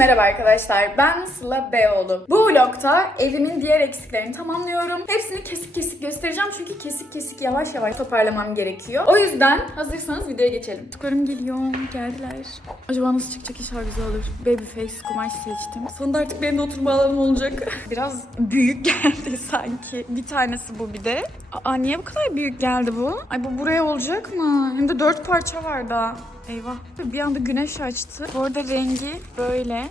merhaba arkadaşlar. Ben Sıla Beyoğlu. Bu vlogta evimin diğer eksiklerini tamamlıyorum. Hepsini kesik kesik göstereceğim çünkü kesik kesik yavaş yavaş toparlamam gerekiyor. O yüzden hazırsanız videoya geçelim. Tuklarım geliyor, geldiler. Acaba nasıl çıkacak inşallah güzel olur. Baby face kumaş seçtim. Sonunda artık benim de oturma alanım olacak. Biraz büyük geldi sanki. Bir tanesi bu bir de. Aa niye bu kadar büyük geldi bu? Ay bu buraya olacak mı? Hem de dört parça var daha. Eyvah. Bir anda güneş açtı. Bu arada rengi böyle.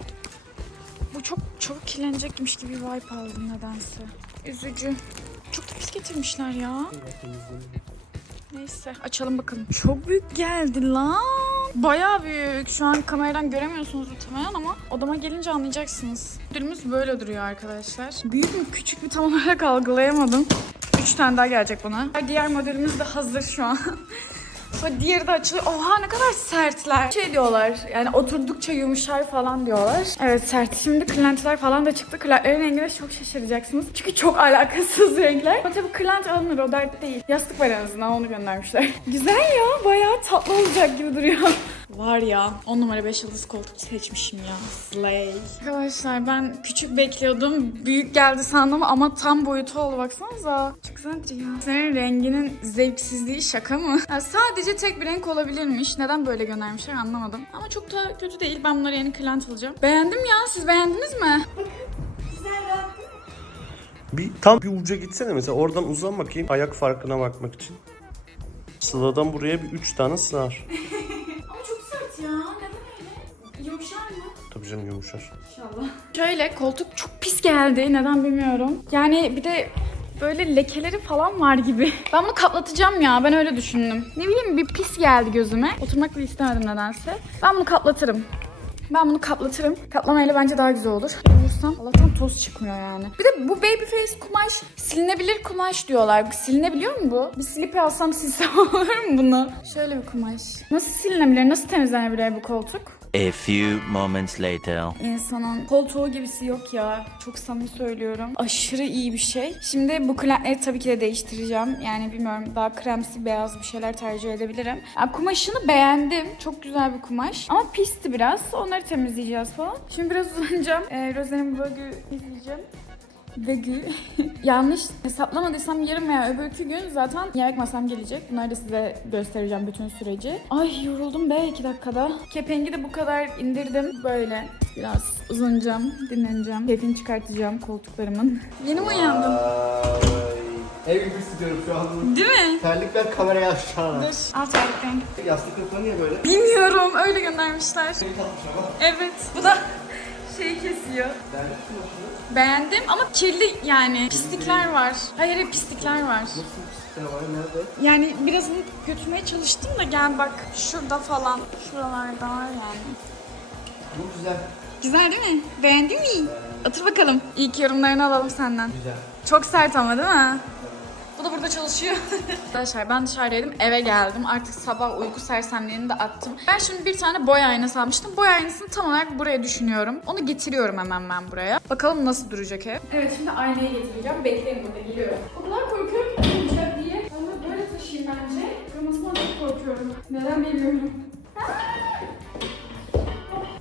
Bu çok çabuk kirlenecekmiş gibi vibe aldım nedense. Üzücü. Çok da pis getirmişler ya. Neyse açalım bakalım. Çok büyük geldi lan. Bayağı büyük. Şu an kameradan göremiyorsunuz muhtemelen ama odama gelince anlayacaksınız. Ödülümüz böyle duruyor arkadaşlar. Büyük mü küçük mü tam olarak algılayamadım. Üç tane daha gelecek bana. Diğer modelimiz de hazır şu an. Sonra diğeri de açılıyor. Oha ne kadar sertler. Şey diyorlar yani oturdukça yumuşar falan diyorlar. Evet sert. Şimdi kırlentiler falan da çıktı. Kırlentilerin rengine çok şaşıracaksınız. Çünkü çok alakasız renkler. Ama tabii kırlent alınır o dert değil. Yastık var en azından onu göndermişler. Güzel ya bayağı tatlı olacak gibi duruyor. Var ya 10 numara 5 yıldız koltuk seçmişim ya. Slay. Arkadaşlar ben küçük bekliyordum. Büyük geldi sandım ama tam boyutu oldu baksanıza. Çok güzeldir ya. Senin renginin zevksizliği şaka mı? Ya sadece tek bir renk olabilirmiş. Neden böyle göndermişler anlamadım. Ama çok da kötü değil. Ben bunları yeni klant alacağım. Beğendim ya. Siz beğendiniz mi? Bir tam bir uca gitsene mesela oradan uzan bakayım ayak farkına bakmak için. Sıla'dan buraya bir üç tane sığar. Canım yumuşar. İnşallah. Şöyle koltuk çok pis geldi. Neden bilmiyorum. Yani bir de böyle lekeleri falan var gibi. Ben bunu kaplatacağım ya. Ben öyle düşündüm. Ne bileyim bir pis geldi gözüme. Oturmak da istemedim nedense. Ben bunu kaplatırım. Ben bunu kaplatırım. Kaplamayla bence daha güzel olur. Vurursam Allah'tan toz çıkmıyor yani. Bir de bu baby face kumaş silinebilir kumaş diyorlar. Silinebiliyor mu bu? Bir silip alsam silsem olur mu bunu? Şöyle bir kumaş. Nasıl silinebilir? Nasıl temizlenebilir bu koltuk? A few moments later. İnsanın koltuğu gibisi yok ya. Çok samimi söylüyorum. Aşırı iyi bir şey. Şimdi bu klemleri tabii ki de değiştireceğim. Yani bilmiyorum daha kremsi beyaz bir şeyler tercih edebilirim. Yani kumaşını beğendim. Çok güzel bir kumaş. Ama pisti biraz. Onları temizleyeceğiz falan. Şimdi biraz uzanacağım. Ee, Rose'nin vlog'u izleyeceğim. Vegü. Yanlış hesaplamadıysam yarın veya öbürkü gün zaten yemek masam gelecek. Bunları da size göstereceğim bütün süreci. Ay yoruldum be iki dakikada. Kepengi de bu kadar indirdim. Böyle biraz uzanacağım, dinleneceğim. Keyfini çıkartacağım koltuklarımın. Yeni mi uyandım? Ev gibi hissediyorum şu an. Değil mi? Terlikler kameraya aşağı. Dur. Al terliklerini. Yastık niye böyle? Bilmiyorum. Öyle göndermişler. Evet. Bu da kesiyor. Beğendim ama kirli yani. Pislikler var. Hayır hayır, pislikler var. Nasıl bir var nerede? Yani birazını götürmeye çalıştım da gel bak şurada falan. Şuralarda var yani. Bu güzel. Güzel değil mi? Beğendin mi? Otur bakalım. İlk yorumlarını alalım senden. Güzel. Çok sert ama değil mi? Bu da burada çalışıyor. Arkadaşlar ben dışarıdaydım eve geldim. Artık sabah uyku sersemliğini de attım. Ben şimdi bir tane boy aynası almıştım. Boy aynasını tam olarak buraya düşünüyorum. Onu getiriyorum hemen ben buraya. Bakalım nasıl duracak ev. Evet şimdi aynayı getireceğim. Bekleyin burada geliyorum. O kadar korkuyorum ki olmayacak diye. Ben de böyle taşıyayım bence. Kırmasından çok korkuyorum. Neden bilmiyorum.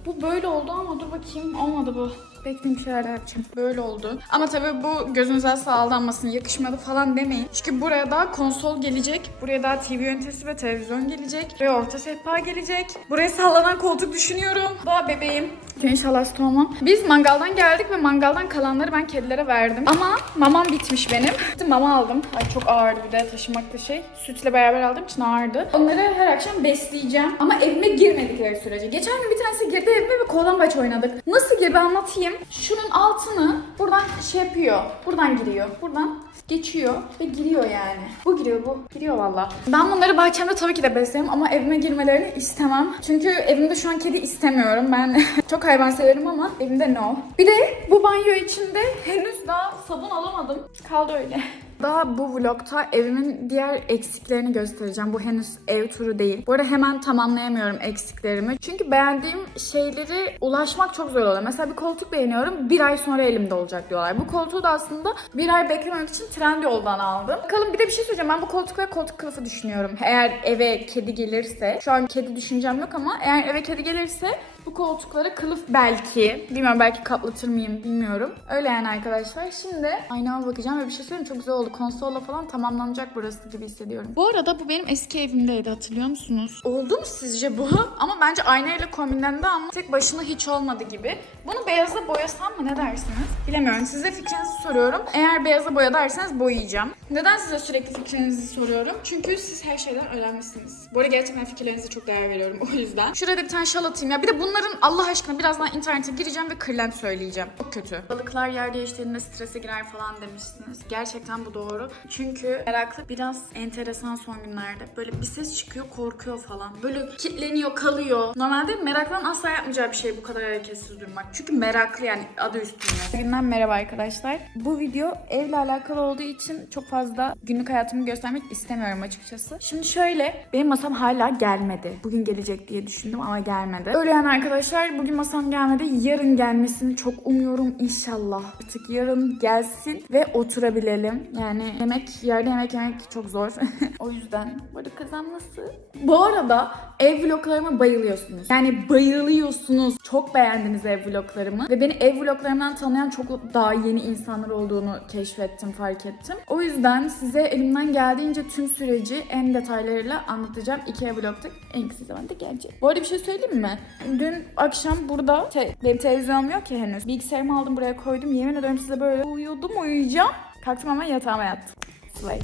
Bu böyle oldu ama dur bakayım olmadı bu. Bekleyeyim bir şeyler yapacağım. Böyle oldu. Ama tabii bu gözünüze asla aldanmasın, yakışmadı falan demeyin. Çünkü buraya daha konsol gelecek. Buraya daha TV ünitesi ve televizyon gelecek. Buraya orta sehpa gelecek. Buraya sallanan koltuk düşünüyorum. Daha bebeğim. İnşallah hasta olmam. Biz mangaldan geldik ve mangaldan kalanları ben kedilere verdim. Ama mamam bitmiş benim. Mama aldım. Ay çok ağırdı bir de taşımak da şey. Sütle beraber aldığım için ağırdı. Onları her akşam besleyeceğim. Ama evime girmedikleri sürece. Geçen gün bir tanesi girdi evime ve kolambaç oynadık. Nasıl girdi anlatayım. Şunun altını buradan şey yapıyor. Buradan giriyor. Buradan geçiyor ve giriyor yani. Bu giriyor bu. Giriyor valla. Ben bunları bahçemde tabii ki de beslerim ama evime girmelerini istemem. Çünkü evimde şu an kedi istemiyorum. Ben çok hayvan severim ama evimde no. Bir de bu banyo içinde henüz daha sabun alamadım. Kaldı öyle. Daha bu vlogta evimin diğer eksiklerini göstereceğim. Bu henüz ev turu değil. Bu arada hemen tamamlayamıyorum eksiklerimi. Çünkü beğendiğim şeyleri ulaşmak çok zor oluyor. Mesela bir koltuk beğeniyorum. Bir ay sonra elimde olacak diyorlar. Bu koltuğu da aslında bir ay beklememek için Trendyol'dan aldım. Bakalım bir de bir şey söyleyeceğim. Ben bu koltuk ve koltuk kılıfı düşünüyorum. Eğer eve kedi gelirse. Şu an kedi düşüncem yok ama eğer eve kedi gelirse Bu koltuklara kılıf belki. Bilmiyorum belki katlatır mıyım bilmiyorum. Öyle yani arkadaşlar. Şimdi aynama bakacağım ve bir şey söyleyeyim çok güzel oldu. Konsolla falan tamamlanacak burası gibi hissediyorum. Bu arada bu benim eski evimdeydi hatırlıyor musunuz? Oldu mu sizce bu? Ama bence aynayla kombinlendi ama tek başına hiç olmadı gibi. Bunu beyaza boyasam mı ne dersiniz? Bilemiyorum. Size fikrinizi soruyorum. Eğer beyaza boya derseniz boyayacağım. Neden size sürekli fikrinizi soruyorum? Çünkü siz her şeyden öğrenmişsiniz. Bu arada gerçekten fikirlerinize çok değer veriyorum o yüzden. Şurada bir tane şal atayım ya. Bir de bunların Allah aşkına birazdan internete gireceğim ve kırlent söyleyeceğim. Çok kötü. Balıklar yer değiştirdiğinde strese girer falan demişsiniz. Gerçekten bu doğru. Çünkü meraklı biraz enteresan son günlerde. Böyle bir ses çıkıyor korkuyor falan. Böyle kitleniyor kalıyor. Normalde meraktan asla yapmayacağı bir şey bu kadar hareketsiz durmak. Çünkü meraklı yani adı üstünde. Bugünden merhaba arkadaşlar. Bu video evle alakalı olduğu için çok fazla günlük hayatımı göstermek istemiyorum açıkçası. Şimdi şöyle benim masam hala gelmedi. Bugün gelecek diye düşündüm ama gelmedi. Öyle yani arkadaşlar bugün masam gelmedi. Yarın gelmesini çok umuyorum inşallah. Artık yarın gelsin ve oturabilelim. Yani yemek yerde yemek yemek çok zor. o yüzden böyle kazanması. Bu arada ev vloglarıma bayılıyorsunuz. Yani bayılıyorsunuz. Çok beğendiniz ev vloglarımı. Ve beni ev vloglarımdan tanıyan çok daha yeni insanlar olduğunu keşfettim, fark ettim. O yüzden size elimden geldiğince tüm süreci en detaylarıyla anlatacağım. İki ev vlogda en kısa zamanda gelecek. Bu arada bir şey söyleyeyim mi? Dün akşam burada te- benim televizyonum yok ya henüz. Bilgisayarımı aldım buraya koydum. Yemin ederim size böyle uyuyordum uyuyacağım. Kalktım ama yatağıma yattım. Slay.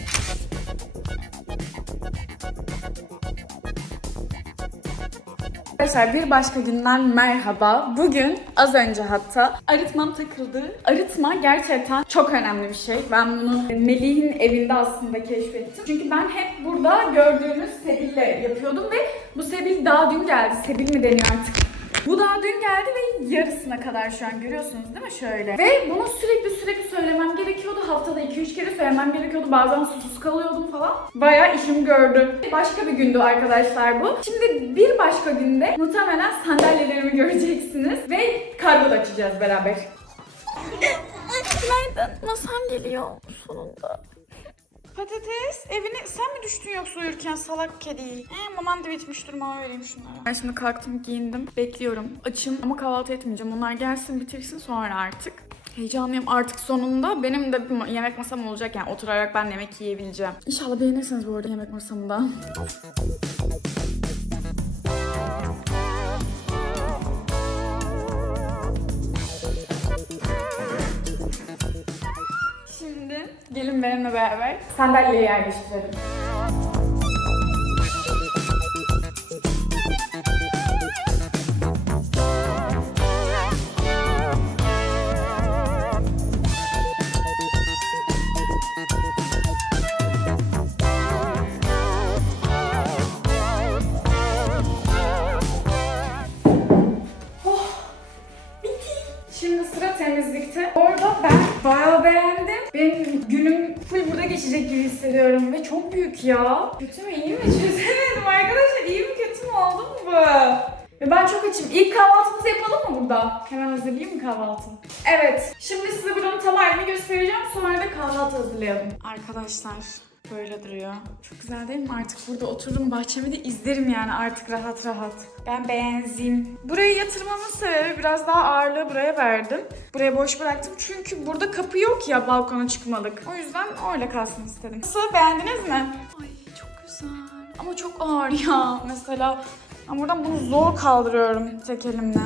Arkadaşlar bir başka günden merhaba. Bugün az önce hatta arıtmam takıldı. Arıtma gerçekten çok önemli bir şey. Ben bunu Melih'in evinde aslında keşfettim. Çünkü ben hep burada gördüğünüz sebille yapıyordum ve bu sebil daha dün geldi. Sebil mi deniyor artık? Bu daha dün geldi ve yarısına kadar şu an görüyorsunuz değil mi şöyle? Ve bunu sürekli sürekli söylemem gerekiyordu. Haftada 2-3 kere söylemem gerekiyordu. Bazen susuz kalıyordum falan. Bayağı işim gördü. Başka bir gündü arkadaşlar bu. Şimdi bir başka günde muhtemelen sandalyelerimi göreceksiniz. Ve kargo açacağız beraber. Nereden? Masam geliyor sonunda. Patates evine sen mi düştün yoksa uyurken salak kedi? Ee, maman da bitmiş durma vereyim şunlara. Ben şimdi kalktım giyindim. Bekliyorum. Açım ama kahvaltı etmeyeceğim. Onlar gelsin bitirsin sonra artık. Heyecanlıyım artık sonunda. Benim de bir yemek masam olacak yani oturarak ben yemek yiyebileceğim. İnşallah beğenirsiniz bu arada yemek masamda. Gelin benimle beraber sandalyeye yerleştirelim. Büyük ya. Kötü mü iyi mi çözemedim arkadaşlar. İyi mi kötü mü oldu mu bu? Ve ben çok açım. İlk kahvaltımızı yapalım mı burada? Hemen hazırlayayım mı kahvaltı? Evet. Şimdi size buranın tam halini göstereceğim. Sonra da kahvaltı hazırlayalım. Arkadaşlar böyle duruyor. Çok güzel değil mi? Artık burada otururum bahçemi de izlerim yani artık rahat rahat. Ben beğenzeyim. Burayı yatırmamın sebebi biraz daha ağırlığı buraya verdim. Buraya boş bıraktım çünkü burada kapı yok ya balkona çıkmalık. O yüzden öyle kalsın istedim. Nasıl beğendiniz mi? Ay çok güzel. Ama çok ağır ya. Mesela ben buradan bunu zor kaldırıyorum tek elimle.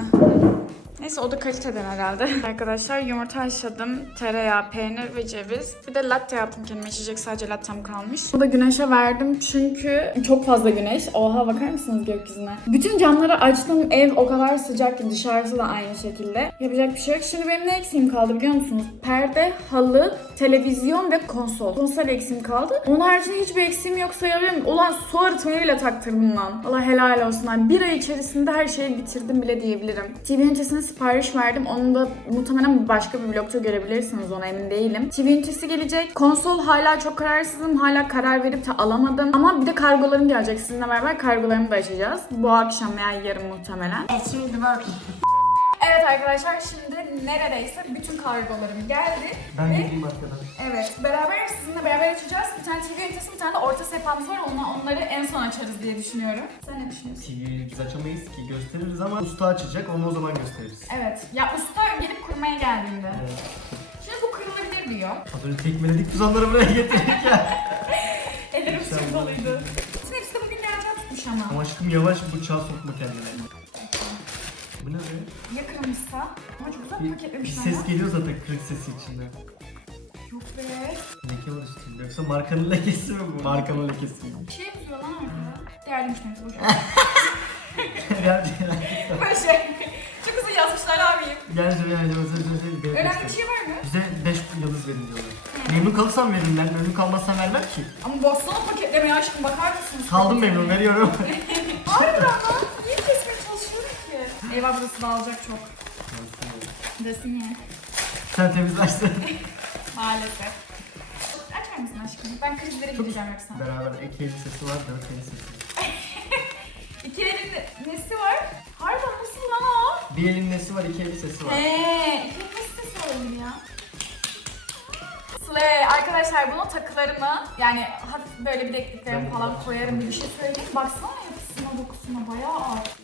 Neyse o da kaliteden herhalde. Arkadaşlar yumurta haşladım. Tereyağı, peynir ve ceviz. Bir de latte yaptım kendime içecek. Sadece lattem kalmış. Bu da güneşe verdim çünkü çok fazla güneş. Oha bakar mısınız gökyüzüne? Bütün camları açtım. Ev o kadar sıcak ki dışarısı da aynı şekilde. Yapacak bir şey yok. Şimdi benim ne eksiğim kaldı biliyor musunuz? Perde, halı, televizyon ve konsol. Konsol eksiğim kaldı. Onun haricinde hiçbir eksiğim yok sayabilirim. Ulan su arıtmayı bile taktırdım lan. Allah helal olsun. Yani bir ay içerisinde her şeyi bitirdim bile diyebilirim. TV ünitesine sipariş verdim. Onu da muhtemelen başka bir vlogda görebilirsiniz. Ona emin değilim. TV ünitesi gelecek. Konsol hala çok kararsızım. Hala karar verip de alamadım. Ama bir de kargolarım gelecek. Sizinle beraber kargolarımı da açacağız. Bu akşam veya yarın muhtemelen. Şimdi bak. Evet arkadaşlar şimdi neredeyse bütün kargolarım geldi. Ben Ve gideyim arkadan. Evet, beraber sizinle beraber açacağız. Bir tane TV ünitesini iki tane de orta sehpamız var. Onlar, onları en son açarız diye düşünüyorum. Sen ne düşünüyorsun? TV'yi biz açamayız ki gösteririz ama usta açacak onu o zaman gösteririz. Evet. Ya usta gelip kurmaya geldiğinde. Evet. Şimdi bu kırılabilir diyor. Az önce tekmeledik biz onları buraya getirdik ya. Ellerim çırpalıydı. Şimdi hepsi de bugün geleceğim tutmuş ama. Ama aşkım yavaş bıçağı sokma kendine. Bu ne be? Ya kırılmışsa? Bir, bir ses geliyor zaten kırık sesi içinde. Yok be. Leke var üstünde. Yoksa markanın lekesi mi bu? Markanın lekesi. Bir şey yazıyor lan arkada. Değerli müşterimiz boş ver. Herhalde. Böyle şey. Çok hızlı yazmışlar abiyim. Gel şuraya gel. Özür dilerim. Önemli bir şey var mı? Bize 5 yıldız verin diyorlar. Memnun kalırsan verirler, memnun kalmazsan vermem ki. Ama baksana paketlemeye aşkım bakar mısınız? Kaldım memnun, veriyorum. Harbiden lan. Niye kesmeye çalışıyorum ki? Eyvah burası dağılacak çok. Desin ya. Sen temizlersin. Maalesef. Açar mısın aşkım? Ben krizlere gireceğim yoksa. Beraber ek elbisesi var, dört elbisesi. İki elin nesi var? Harbiden nasıl lan o? Bir elin nesi var, iki elbisesi var. Heee, iki elin nesi söyleyeyim ya. Slay. Arkadaşlar bunun takılarını yani hafif böyle bilekliklerimi Ben falan koyarım bir şey söyleyeyim. Baksana yapısına dokusuna bayağı ağır.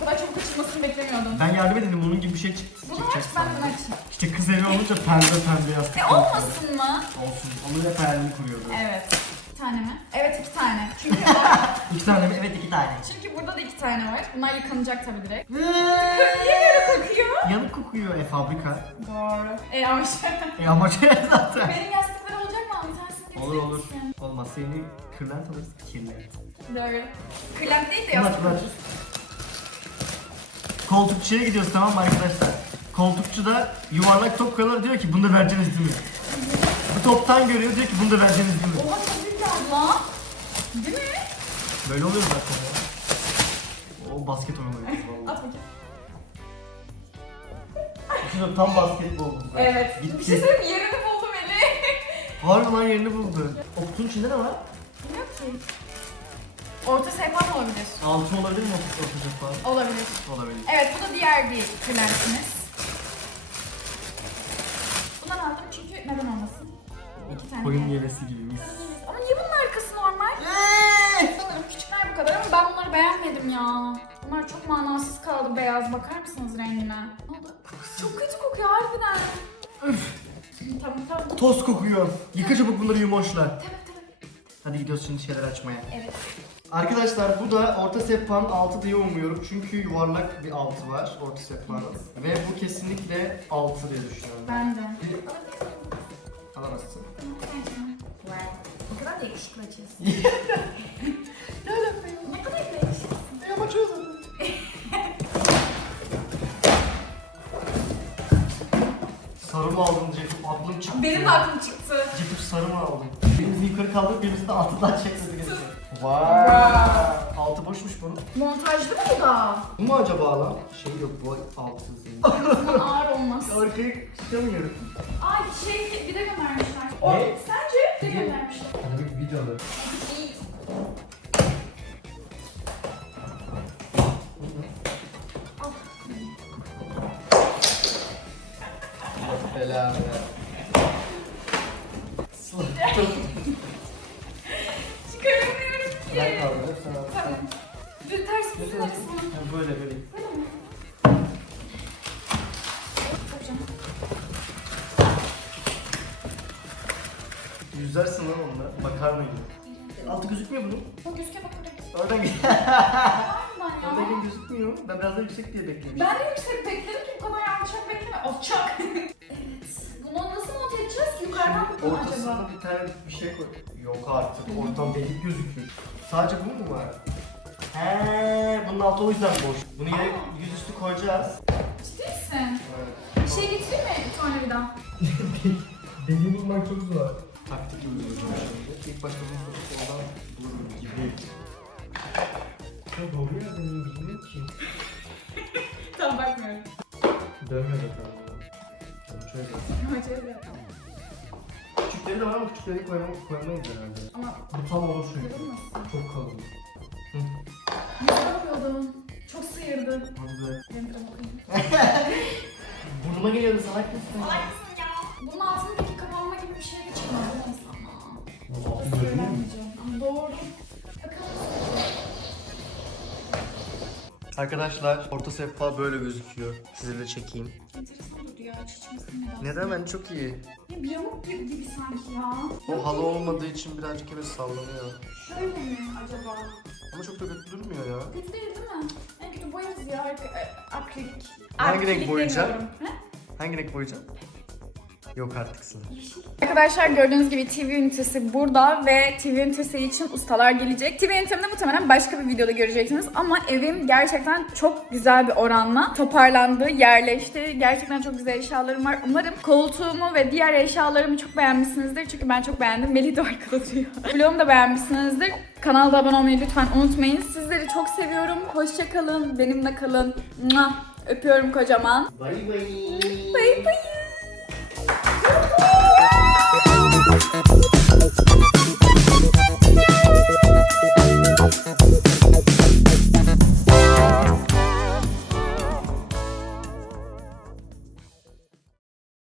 Bu kadar çabuk açılmasını beklemiyordum. Ben yardım edelim, bunun gibi bir şey çıktı. Bunu aç ben bunu açayım. İşte kız evi olunca pembe pembe yastık. E olmasın mı? Olsun. Onu hep hayalini kuruyordu. Evet. İki tane mi? Evet iki tane. Çünkü İki tane mi? Evet iki tane. çünkü burada da iki tane var. Bunlar yıkanacak tabii direkt. Niye böyle kokuyor? Yanık kokuyor e fabrika. Doğru. E ama şey- E ama şey zaten. Benim yastıklar olacak mı? Bir tanesini getirir Olur olur. misin? Olmaz seni kırlent alırız. Kirlent. Doğru. Kırlent değil de Bunlar yastık bunlar. alırız. Koltukçuya gidiyoruz tamam mı arkadaşlar? Koltukçu da yuvarlak top koyuyorlar diyor ki bunu da vereceğiniz değil mi? Bu toptan görüyor diyor ki bunu da vereceğiniz değil mi? Oha çok geldi lan. Değil mi? Böyle oluyor zaten ya. O basket oynuyoruz valla. At bakayım. Düşünün tam basketbol bu. Evet. Bir şey söyleyeyim mi? Yerini buldum Eli. Harbi lan yerini buldu. O kutunun içinde ne var? Bilmiyorum ki. Orta sehpan olabilir. Altı olabilir mi o ortacak falan? Olabilir. Olabilir. Evet bu da diğer bir kırlentimiz. Bundan aldım çünkü neden olmasın? İki tane. Koyun yelesi gibi mis. Ama niye bunun arkası normal? Sanırım küçükler bu kadar ama ben bunları beğenmedim ya. Bunlar çok manasız kaldı beyaz. Bakar mısınız rengine? Ne oldu? Çok kötü kokuyor harbiden. tamam tamam. Toz kokuyor. Yıka çabuk bunları yumoşla. Tabii tabii. Hadi gidiyoruz şimdi şeyler açmaya. Evet. Arkadaşlar bu da orta sehpanın altı diye umuyorum. Çünkü yuvarlak bir altı var orta sehpanın. Ve bu kesinlikle altı diye düşünüyorum. Ben de. Alamazsın. Ne kadar da yakışıklı açıyorsun. ne kadar da yakışıklı. Ama çözdüm. Sarı mı aldın Cekip? Aklım çıktı. Benim de aklım çıktı. Cekip sarı mı aldın? Birimizi yukarı kaldır, birimizi de altından çekmesi gerekiyor. Vay. Altı boşmuş bunun. Montajlı mı bu da? Bu mu acaba lan? Şey yok bu altı. Bundan ağır olmaz. Arkayı çıkamıyorum. Ay şey bir de göndermişler. O, Ne? sence? Bir de göndermişler. Tabii videoda. İyi. Al. Bela Dur ters bir ters bana. Ya Böyle böyle. Yüzersin lan onunla. Makarna gibi. Altı gözükmüyor bunun. Bak gözüke bak orada. Oradan gel. Oradan gözükmüyor. Ben biraz daha yüksek diye beklemiştim. Ben de yüksek bekledim ki bu kadar alçak bekleme. Alçak. evet. Bunu nasıl not edeceğiz ki? Yukarıdan mı acaba? Ortasına bir tane bir şey koy. Yok artık. Ortam delik gözüküyor. Sadece bu mu var? He, bunun altı o yüzden boş. Bunu yere yüzüstü koyacağız. Ciddi misin? Evet. Bir şey getireyim mi tornavida? Deliği bulmak çok zor. Taktik uyguluyorum şimdi. İlk başta bunu tutup oradan bulurum gibi. Ya doğru ya benim bilmiyorum ki. Tamam bakmıyorum. Dövme bakalım. Tamam şöyle. Küçükleri de var ama küçükleri koyma, koyamayız herhalde. Ama Bu tam olur çünkü. kırılmasın. Çok kalın. Benim bakayım. Burnuma geliyordu salak mısın? Kolay mısın ya? Bunun altındaki kapanma gibi bir şey çıkmadı neyse ama. Altı görünüyor Doğru. Arkadaşlar orta sehpa böyle gözüküyor. Size de çekeyim. Enteresan ya çiçmesini de. Neden ben çok iyi. Ya bir yamuk gibi, gibi sanki ya. O halı olmadığı için birazcık evet sallanıyor. Şöyle mi acaba? Ama çok da kötü durmuyor ya. Kötü değil değil mi? En kötü boyarız ya. ak- e, Akrilik. Hangi renk Akrilik demiyorum. Hangi renk boyayacaksın? Yok artık Sıla. Arkadaşlar gördüğünüz gibi TV ünitesi burada ve TV ünitesi için ustalar gelecek. TV ünitemde muhtemelen başka bir videoda göreceksiniz ama evim gerçekten çok güzel bir oranla toparlandı, yerleşti. Gerçekten çok güzel eşyalarım var. Umarım koltuğumu ve diğer eşyalarımı çok beğenmişsinizdir. Çünkü ben çok beğendim. Melih de arkada duruyor. Vlogumu da beğenmişsinizdir. Kanalda abone olmayı lütfen unutmayın. Sizleri çok seviyorum. Hoşçakalın. Benimle kalın. Öpüyorum kocaman. Bay bay. Bay bay.